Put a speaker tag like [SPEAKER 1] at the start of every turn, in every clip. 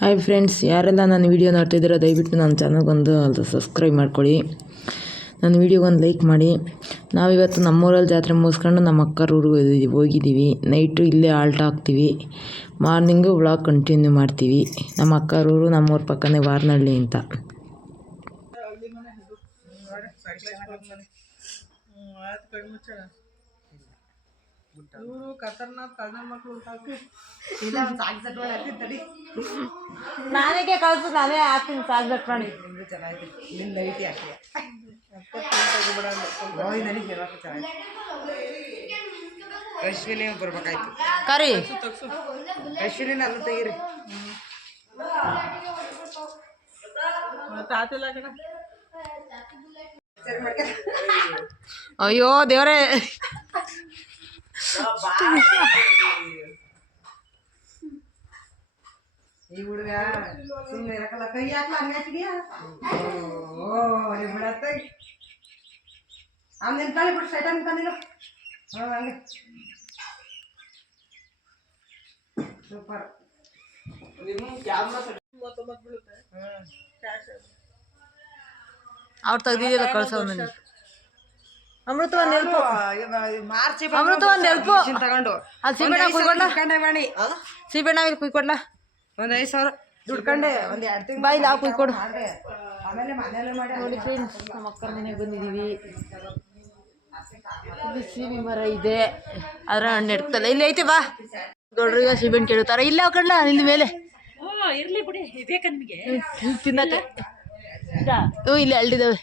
[SPEAKER 1] Hi friends ಯಾರೆಲ್ಲ ನನ್ನ video ನೋಡ್ತಿದ್ದೀರೋ ದಯವಿಟ್ಟು ನನ್ನ ಚಾನಲ್ಗೊಂದು ಅದು ಸಬ್ಸ್ಕ್ರೈಬ್ ಮಾಡ್ಕೊಳ್ಳಿ. ನನ್ನ ವೀಡಿಯೋಗೊಂದು ಲೈಕ್ ಮಾಡಿ. ನಾವಿವತ್ತು ನಮ್ಮೂರಲ್ಲಿ ಜಾತ್ರೆ ಮುಗಿಸ್ಕೊಂಡು ನಮ್ಮ ಅಕ್ಕರ ಊರಿಗೆ ಹೋಗಿದ್ದೀವಿ. ನೈಟು ಇಲ್ಲೇ ಆಲ್ಟ್ ಹಾಕ್ತೀವಿ ಮಾರ್ನಿಂಗು ಬ್ಲಾಗ್ ಕಂಟಿನ್ಯೂ ಮಾಡ್ತೀವಿ. ನಮ್ಮ ಅಕ್ಕರ ಊರು ನಮ್ಮೂರ ಪಕ್ಕನೇ ವಾರನಹಳ್ಳಿ ಅಂತ.
[SPEAKER 2] ಇವರು ಖತರ್ನಾಕ್ ಕಳ್ಳ ಮಕ್ಳು ಹುಟ್ಟಾಕು
[SPEAKER 1] ನಾನೇ ಕಳ್ಸು ನಾನೇ ಹಾಕ್ತೀನಿ ಸಾಕು ಜಟ್ರಾಣಿ
[SPEAKER 2] ನಿನ್ನ ಲೈಟಿ ಹಾಕಿ ಅಶ್ವಿನಿ ಬರ್ಬೇಕಾಯ್ತು
[SPEAKER 1] ಕರಿ
[SPEAKER 2] ಅಶ್ವಿನಿ ಅಲ್ಲ ತೆಗೀರಿ ತಾತಿಲ್ಲ ಕಣ
[SPEAKER 1] ಅಯ್ಯೋ ದೇವರೇ
[SPEAKER 2] ಈ ಹುಡುಗ ಸುಮ್ಮನೆ ಇರಕಲ್ಲ ಕೈ ಹಾಕ್ಲ ಹಂಗಾಚಿಗೆ ಓ ನೀವು ಬಿಡತ್ತ ಅವ್ನು ನಿಂತ್ಕೊಳ್ಳಿ ಬಿಡು ಸೈಡ್ ಅನ್ಕೊಂಡಿಲ್ಲ ಹಾಂ ಹಂಗೆ ಸೂಪರ್
[SPEAKER 1] ಅವ್ರು ತೆಗ್ದಿದ್ದಿಲ್ಲ ಕಳ್ಸೋ ನನಗೆ ಅಮೃತ ಒಂದು ಹೆಲ್ಪು.
[SPEAKER 2] ಮಾರ್ಚಿ
[SPEAKER 1] ಅಮೃತ ಒಂದು ಹೆಲ್ಪು.
[SPEAKER 2] ತಗೊಂಡು.
[SPEAKER 1] ಅಲ್ಲಿ ಸೀಬೆಣ್ಣ ಕುಯ್ಕೊಂಡ
[SPEAKER 2] ಕಂಡೆ ಬಾಣಿ
[SPEAKER 1] ಸೀಬೆಣ್ಣ ಇಲ್ಲಿ ಕುಯ್ಕೊಡ್ಲ?
[SPEAKER 2] ಒಂದ್ ಐದು ಸಾವಿರ. ದುಡ್ಕೊಂಡೆ ಒಂದ್ ಎರಡು ತಿಂಗಳು
[SPEAKER 1] ಬಾಯ್ ನಾವು ಕುಯ್ಕೊಡು.
[SPEAKER 2] ಆಮೇಲೆ ಮನೇಲೆ ಮಾಡಿ
[SPEAKER 1] ನೋಡಿ ಫ್ರೆಂಡ್ಸ್ ನಮ್ಮ ಅಕ್ಕರ ಮನೆಗೆ ಬಂದಿದ್ದೀವಿ ಇಲ್ಲಿ ಸೀಬೆ ಮರ ಇದೆ. ಅದ್ರ ಹಣ್ಣು ಎಡ್ತಲ್ಲ ಇಲ್ಲಿ ಐತೆ ಬಾ. ದೊಡ್ಡರಿಗೆ ಸೀಬೆಹಣ್ಣು ಕೇಳುತ್ತಾರ ಇಲ್ಲ ಇಲ್ಲಿ ಮೇಲೆ.
[SPEAKER 3] ಇರ್ಲಿ ಬಿಡಿ. ಕಣ್ಣಿಗೆ.
[SPEAKER 1] ಇಲ್ಲಿ ತಿನ್ನಕ್ಕೆ. ಹ್ಞೂ ಇಲ್ಲಿ ಅಲ್ಡಿದಾವೆ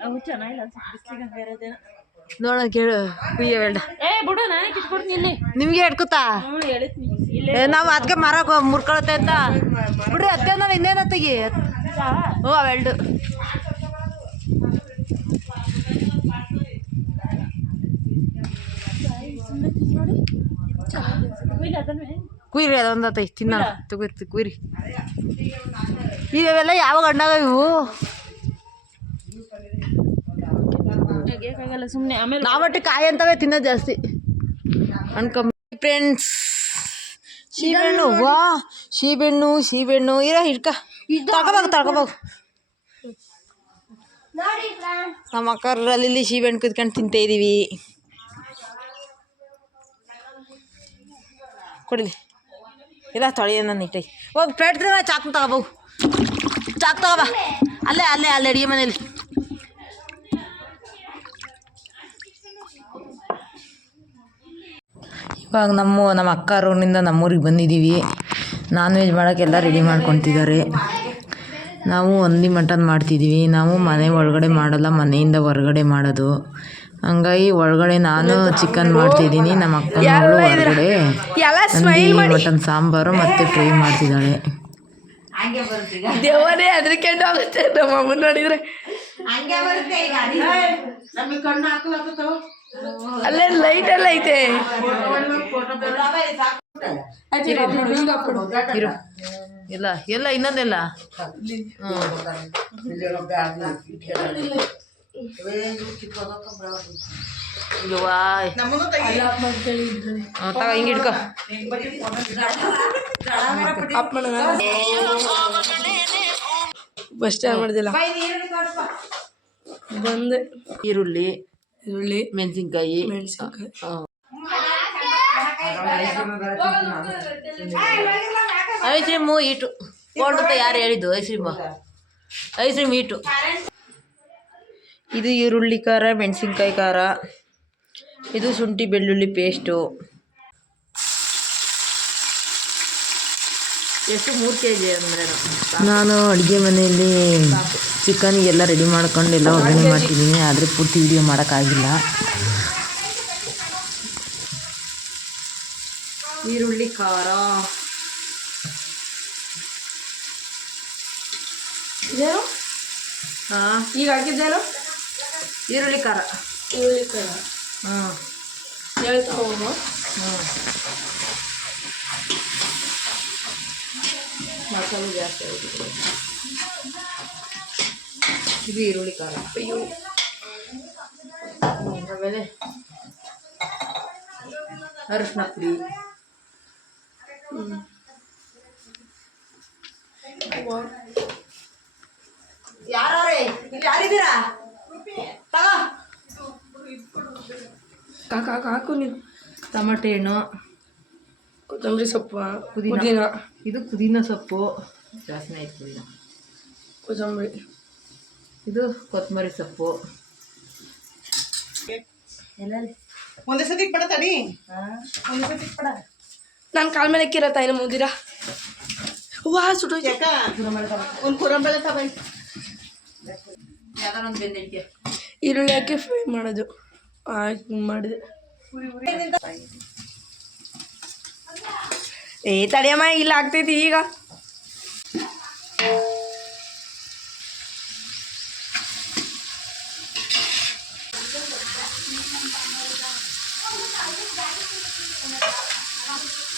[SPEAKER 3] ಅವು ಚೆನ್ನಾಗಿಲ್ಲ ಅನ್ಸುತ್ತೆ. ಬಿಸ್ಲಿಗೆ ಹಂಗೆ ಇರೋದೇನೋ
[SPEAKER 1] ನೋಡೋಣ ಕೇಳು. ಕುಯ್ಯ ಬೇಡ.
[SPEAKER 3] ಏ ಬಿಡು ನಾನೇ ಕಿತ್ಕೊಡ್ತೀನಿ ಇಲ್ಲಿ.
[SPEAKER 1] ನಿಮಗೆ ಎಡ್ಕುತ್ತಾ
[SPEAKER 3] ಹ್ಞೂ ಹೇಳಿದ್ನಿ ಇಲ್ಲೇ
[SPEAKER 1] ಏ, ನಾವು ಅದಕ್ಕೆ ಮರ ಮುರ್ಕೊಳತ್ತೆ ಅಂತ. ಬಿಡ್ರಿ ಅತ್ತೆ ನಾನು ಇನ್ನೇನ ತೆಗಿ ಹ್ಞೂ ಅವೆಲ್ಡು ಕುಯ್ರಿ ಅದೊಂದ ತಿನ್ನೋಣ. ತಗೋರಿ ಕುಯ್ರಿ. ಇವೆಲ್ಲ ಯಾವಾಗ ಅಣ್ಣಾಗ ಇವು
[SPEAKER 3] ಆಗಲ್ಲ ಸುಮ್ಮನೆ ಆಮೇಲೆ
[SPEAKER 1] ನಾವಟ್ಟು ಕಾಯಿ ಅಂತವೇ ತಿನ್ನೋದು ಜಾಸ್ತಿ. ಅನ್ಕೊಂಬ ಫ್ರೆಂಡ್ಸ್ ಸೀಬೆಹಣ್ಣು ವಾ ಸೀಬೆಹಣ್ಣು ಸೀಬೆಹಣ್ಣು ಇರೋ ಹಿಡ್ಕ. ತಗೋಬೇಕು ತಗೋಬೇಕು ನಮ್ಮ ಅಕ್ಕರಲ್ಲಿ ಇಲ್ಲಿ ಸೀಬೆಹಣ್ಣು ಕುತ್ಕೊಂಡು ತಿಂತಾ ಇದೀವಿ. ಕೊಡಿಲಿ. ಇಲ್ಲ ತೊಳೆಯ ನಾನು ಇಟ್ಟೈ ಹೋಗಿ ಪ್ಲೇಟ್ ಚಾಕು ತಗೋಬವು ಚಾಕ್ ತಗೋಬಾ. ಅಲ್ಲೇ ಅಲ್ಲೇ ಅಲ್ಲೇ ಅಡುಗೆ ಮನೇಲಿ ಇವಾಗ ನಮ್ಮ ನಮ್ಮ ಅಕ್ಕ ಊರಿನಿಂದ ನಮ್ಮೂರಿಗೆ ಬಂದಿದ್ದೀವಿ. ನಾನ್ ವೆಜ್ ಮಾಡೋಕ್ಕೆಲ್ಲ ರೆಡಿ ಮಾಡ್ಕೊತಿದ್ದಾರೆ. ನಾವು ಒಂದಿ ಮಟನ್ ಮಾಡ್ತಿದ್ದೀವಿ. ನಾವು ಮನೆ ಒಳಗಡೆ ಮಾಡಲ್ಲ ಮನೆಯಿಂದ ಹೊರಗಡೆ ಮಾಡೋದು. ಹಂಗಾಗಿ ಒಳಗಡೆ ನಾನು ಚಿಕನ್ ಮಾಡ್ತಿದ್ದೀನಿ ನಮ್ಮ ಅಕ್ಕ ಮಗಳು ಹೊರಗಡೆ ಹಂದಿ ಮಟನ್ ಸಾಂಬಾರು ಮತ್ತು ಫ್ರೈ ಮಾಡ್ತಿದ್ದಾಳೆ
[SPEAKER 3] ದೇವರೇ ಅದಕ್ಕೆ ಹೋಗುತ್ತೆ ನಮ್ಮ ಅಮ್ಮ ನೋಡಿದ್ರೆ. ಅಲ್ಲೇ ಲೈಟ್ ಎಲ್ಲ ಐತೆ.
[SPEAKER 1] ಇರು ಇಲ್ಲ ಎಲ್ಲ ಇನ್ನೊಂದೆಲ್ಲ? ಇಲ್ವಾ ತಗ ಹಿಂಗೆ ಇಡ್ಕೊ
[SPEAKER 3] ಬಸ್ ಸ್ಟ್ಯಾಂಡ್ ಮಾಡ್ದಿಲ್ಲ. ಬಂದೆ.
[SPEAKER 1] ಈರುಳ್ಳಿ.
[SPEAKER 3] ಈರುಳ್ಳಿ
[SPEAKER 1] ಮೆಣಸಿನ್ಕಾಯಿ.
[SPEAKER 3] ಮೆಣಸಿನ್ಕಾಯಿ.
[SPEAKER 1] ಐಸ್ ಕ್ರೀಮು ಈಟು. ಕೋಲ್ಡ್ ಅಂತ ಯಾರು ಹೇಳಿದ್ದು? Ice cream ice cream eat. ಇದು ಈರುಳ್ಳಿ ಖಾರ ಮೆಣಸಿನ್ಕಾಯಿ ಖಾರ. ಇದು ಶುಂಠಿ ಬೆಳ್ಳುಳ್ಳಿ ಪೇಸ್ಟು. ಎಷ್ಟು ಮೂರು ಕೆ ಜಿ ಅಂದರೆ ನಾನು ಅಡುಗೆ ಮನೆಯಲ್ಲಿ ಚಿಕನ್ಗೆಲ್ಲ ರೆಡಿ ಮಾಡ್ಕೊಂಡು ಎಲ್ಲ ಒಗ್ಗರಣೆ ಮಾಡ್ತಿದ್ದೀನಿ ಆದರೆ ಪೂರ್ತಿ ವಿಡಿಯೋ ಮಾಡೋಕ್ಕಾಗಿಲ್ಲ. ಈರುಳ್ಳಿ ಖಾರ.
[SPEAKER 3] ಇದೇನು?
[SPEAKER 1] ಹಾಂ.
[SPEAKER 3] ಈಗ ಹಾಕಿದ್ದೇನು?
[SPEAKER 1] ಈರುಳ್ಳಿ ಖಾರ.
[SPEAKER 3] ಈರುಳ್ಳಿ ಖಾರ.
[SPEAKER 1] ಹ್ಞೂ
[SPEAKER 3] ಹೋಗು
[SPEAKER 1] ಹ್ಞೂ ಮಸಾಲೆ ಜಾಸ್ತಿ ಆಗಿದೆ ಇದು ಈರುಳ್ಳಿ ಖಾರ
[SPEAKER 3] ಅಯ್ಯೋ
[SPEAKER 1] ಆಮೇಲೆ ಅರಿಶಿನ ಪುಡಿ ಯಾರೇ ಇಲ್ಲಿ ಯಾರಿದ್ದೀರಾ ತಗೋ
[SPEAKER 3] ಕಾಕ ನೀವು
[SPEAKER 1] ಟಮಟೆ ಹಣ್ಣು.
[SPEAKER 3] ಕೊತ್ತಂಬರಿ ಸೊಪ್ಪು
[SPEAKER 1] ಪುದೀನ.
[SPEAKER 3] ಪುದೀನ.
[SPEAKER 1] ಇದು ಪುದೀನ ಸೊಪ್ಪು. ಜಾಸ್ತಿ ಆಯ್ತು ಪುದೀನ.
[SPEAKER 3] ಕೊತ್ತಂಬರಿ.
[SPEAKER 1] ಇದು ಕೊತ್ತಂಬರಿ ಸೊಪ್ಪು.
[SPEAKER 2] ಒಂದೇ ಸತಿ ಪಡ ತಡಿ. ಒಂದೇ ಸತಿ ಪಡ
[SPEAKER 3] ನಾನು ಕಾಲ ಮೇಲೆ ಕಿರ ಏನು ಮುಂದಿರ. ವಾ ಸುಟ್ಟು
[SPEAKER 2] ಯಾಕ? ಒಂದು ಕುರಂಬೆಲ್ಲ ತಗೊಂಡು
[SPEAKER 1] ಯಾವ್ದಾರ ಒಂದು
[SPEAKER 3] ಈರುಳ್ಳಿ ಹಾಕಿ ಫ್ರೈ ಮಾಡೋದು. ಆಯ್ತು ಮಾಡಿದೆ ಏ ತಡಿಯಮ್ಮ ಇಲ್ಲ ಆಗ್ತೈತಿ ಈಗ
[SPEAKER 1] ನೋಡಾಯ್ತು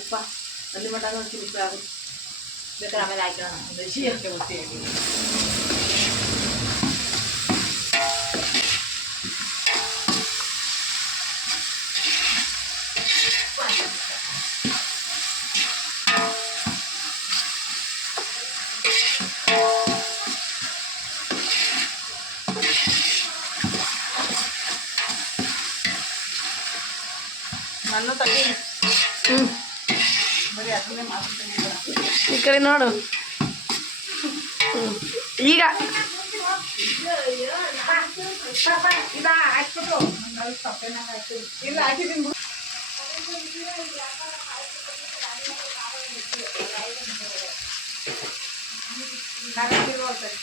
[SPEAKER 1] ಉಪ್ಪ ಅಲ್ಲಿ ಮಟ ನೋಡಿ ಉಪ್ಪು ಆಗುತ್ತೆ ಬೇಕಾದ್ರೆ ಆಮೇಲೆ ಹಾಕೋಣ ಒಂದು ಸಿಹಿ ಹಾಕಿ ಒತ್ತಿ ಹಾಕಿ
[SPEAKER 2] ನಾನು ತಗಿ
[SPEAKER 3] ಹ್ಞೂ
[SPEAKER 2] ಬರೀ ಅದನ್ನೇ ಮಾಡ್ತೀನಿ
[SPEAKER 3] ಈ ಕಡೆ ನೋಡು. ಈಗ.
[SPEAKER 2] ಹಾಕ್ಬಿಟ್ಟು ಇಲ್ಲ ಹಾಕಿದ್ದೀನಿ ಬಿಡು
[SPEAKER 3] ಫ್ರೈ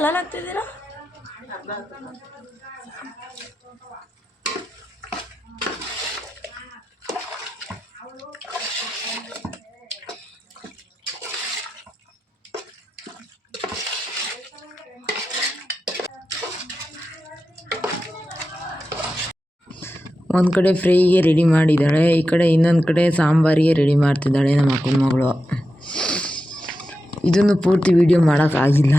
[SPEAKER 3] ಎಲ್ಲ ಹಾಕ್ತಿದ್ದೀರಾ
[SPEAKER 1] ಒಂದು ಕಡೆ ಫ್ರೈಗೆ ರೆಡಿ ಮಾಡಿದ್ದಾಳೆ ಈ ಕಡೆ ಇನ್ನೊಂದು ಕಡೆ ಸಾಂಬಾರಿಗೆ ರೆಡಿ ಮಾಡ್ತಿದ್ದಾಳೆ ನಮ್ಮ ಅಕ್ಕನ ಮಗಳು. ಇದನ್ನು ಪೂರ್ತಿ ವಿಡಿಯೋ ಮಾಡೋಕ್ಕಾಗಿಲ್ಲ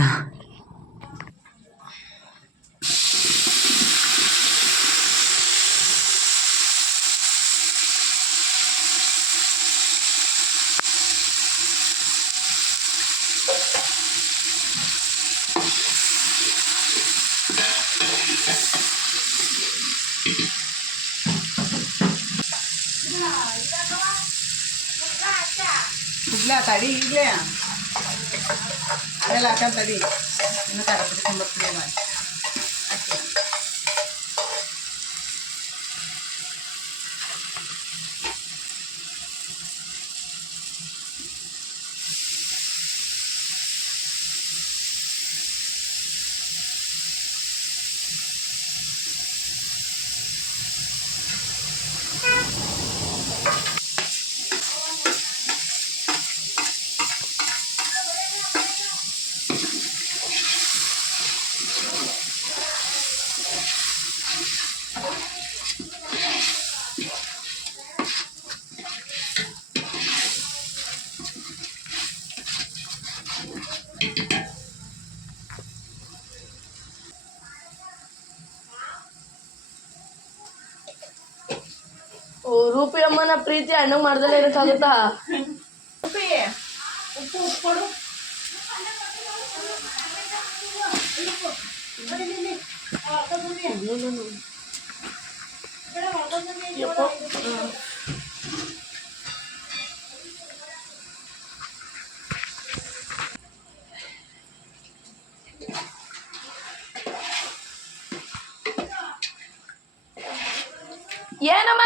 [SPEAKER 2] ಇಲ್ಲ ತಡಿ ಈಗಲೇ ಅದೆಲ್ಲ ಹಾಕಂತ ತಡಿ ಇನ್ನು ಕಡಪಡಿ ತೊಂಬತ್ತು ಮಾಡಿ.
[SPEAKER 3] ರೂಪಿ ಅಮ್ಮನ ಪ್ರೀತಿ ಅಣ್ಣಗೆ ಮಾಡ್ದಲ್ಲ ಇರಕ್ಕಾಗುತ್ತಾ? ಏನಮ್ಮ?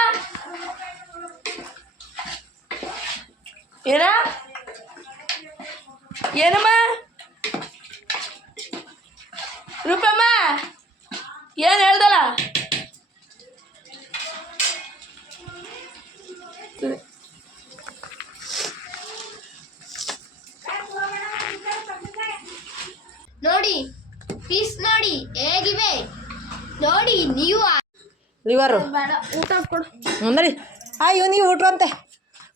[SPEAKER 3] ಏನ? ಏನಮ್ಮ? ರೂಪಮ್ಮ ಏನು ಹೇಳ್ದಲ್ಲ?
[SPEAKER 4] ನೋಡಿ ಪೀಸ್ ನೋಡಿ ಹೇಗಿವೆ? ನೋಡಿ ನೀವು
[SPEAKER 1] ಲಿವರು
[SPEAKER 4] ಊಟ ಕೊಡು.
[SPEAKER 1] ಮುಂದರಿ ಆ ಊಟ ಊಟವಂತೆ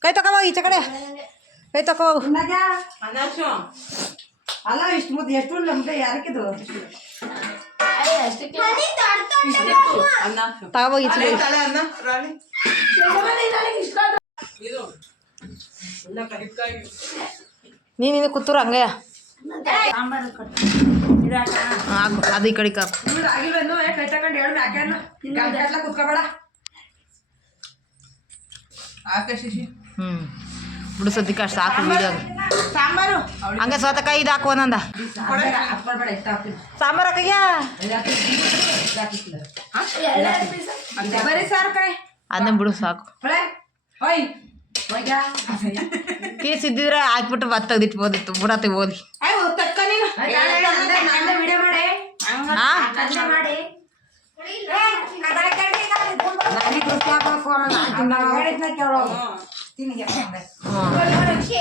[SPEAKER 1] ಕೈ ತಗೋವಾಗ ಈಚೆ ಕಡೆ ಕೈ ತಗೋವಾಗ?
[SPEAKER 2] ಅಲ್ಲ ಇಷ್ಟು ಮುದ್ದು ಎಷ್ಟು ನಮ್ಗೆ ಯಾರಕ್ಕಿದು
[SPEAKER 1] ತಗೋವಾಗ ಈಚೆ ಕಡೆ ನೀನು ಇದು ಕೂತೂರು ಹಂಗೆ ಹಾಕು. ಅದು ಈ ಕಡೆ ಹಾಕು
[SPEAKER 2] ಇವ್ರು ಆಗಿಲ್ವೇನು
[SPEAKER 1] ಹ್ಞೂ ಬಿಡು ಸದ್ಯಕ್ಕೆ ಅಷ್ಟು ಸಾಕು ವೀಡಿಯೋ
[SPEAKER 2] ಸಾಂಬಾರು.
[SPEAKER 1] ಹಂಗೆ ಸೌತೆಕಾಯಿ ಇದು ಹಾಕು ಒಂದೊಂದ.
[SPEAKER 2] ಹಾಕ್ಕೊಡ್ಬೇಡ ಇಷ್ಟ ಹಾಕ್ತೀನಿ.
[SPEAKER 1] ಸಾಂಬಾರು ಹಾಕಯ್ಯ
[SPEAKER 2] ಬರೀ ಸಾರು ಕಡೆ
[SPEAKER 1] ಅದನ್ನ ಬಿಡು ಸಾಕು. ಪೀಸ್ ಇದ್ದಿದ್ರೆ ಹಾಕ್ಬಿಟ್ಟು ಭತ್ತ ತೆಗ್ದಿಟ್ಬೋದಿತ್ತು
[SPEAKER 2] ನೀನು. ಹೇಳಿದ್ನ ಮಾಡಿ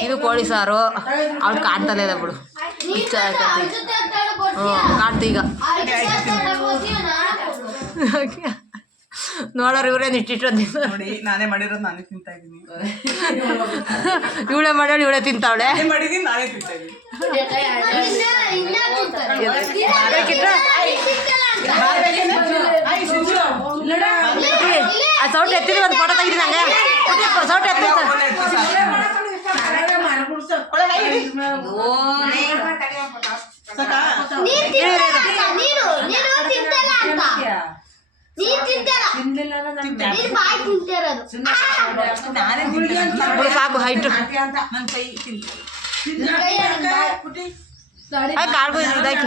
[SPEAKER 1] ಇದು ಕೋಳಿ ಸಾರು. ಅವ್ಳು ಕಾಣ್ತಲೇ ಇಲ್ಲ ಬಿಡು. ಹ್ಞೂ ಕಾಣ್ತು ಈಗ. ನೋಡೋರು ಇವ್ರೇನು ಇಷ್ಟಿಷ್ಟು
[SPEAKER 5] ನೋಡಿ ನಾನೇ ಮಾಡಿರೋದು ನಾನೇ ತಿಂತಾ ಇದ್ದೀನಿ.
[SPEAKER 1] ಇವಳೆ ಮಾಡೋಳು ಇವಳೆ ತಿಂತಾವಳೆ.
[SPEAKER 5] ಮಾಡಿದೀನಿ ನಾನೇ ತಿಂತಾ ಇದ್ದೀನಿ.
[SPEAKER 1] ಆ ಸೌಟ್ ಒಂದು ಫೋಟೋ ತೆಗಿದ್ದೀನಿ ಹಂಗೆ ಸೌಟ್ ಎತ್ತಿ
[SPEAKER 5] ಸಾಕಾ?
[SPEAKER 4] ನೀನು ನೀನು ತಿಂತಲ್ಲ ಅಂತ ನೀನ್ ತಿಂತಲ್ಲ ನೀನ್ ಬಾಯಿ ತಿಂತಿರೋದು
[SPEAKER 5] ನಾನೇ ತಿಂತೀನಿ
[SPEAKER 1] ಬಿಡು ಸಾಕು ಹೈಟು. ಕಾಡ್ಬೋದು ಇದಾಕಿ.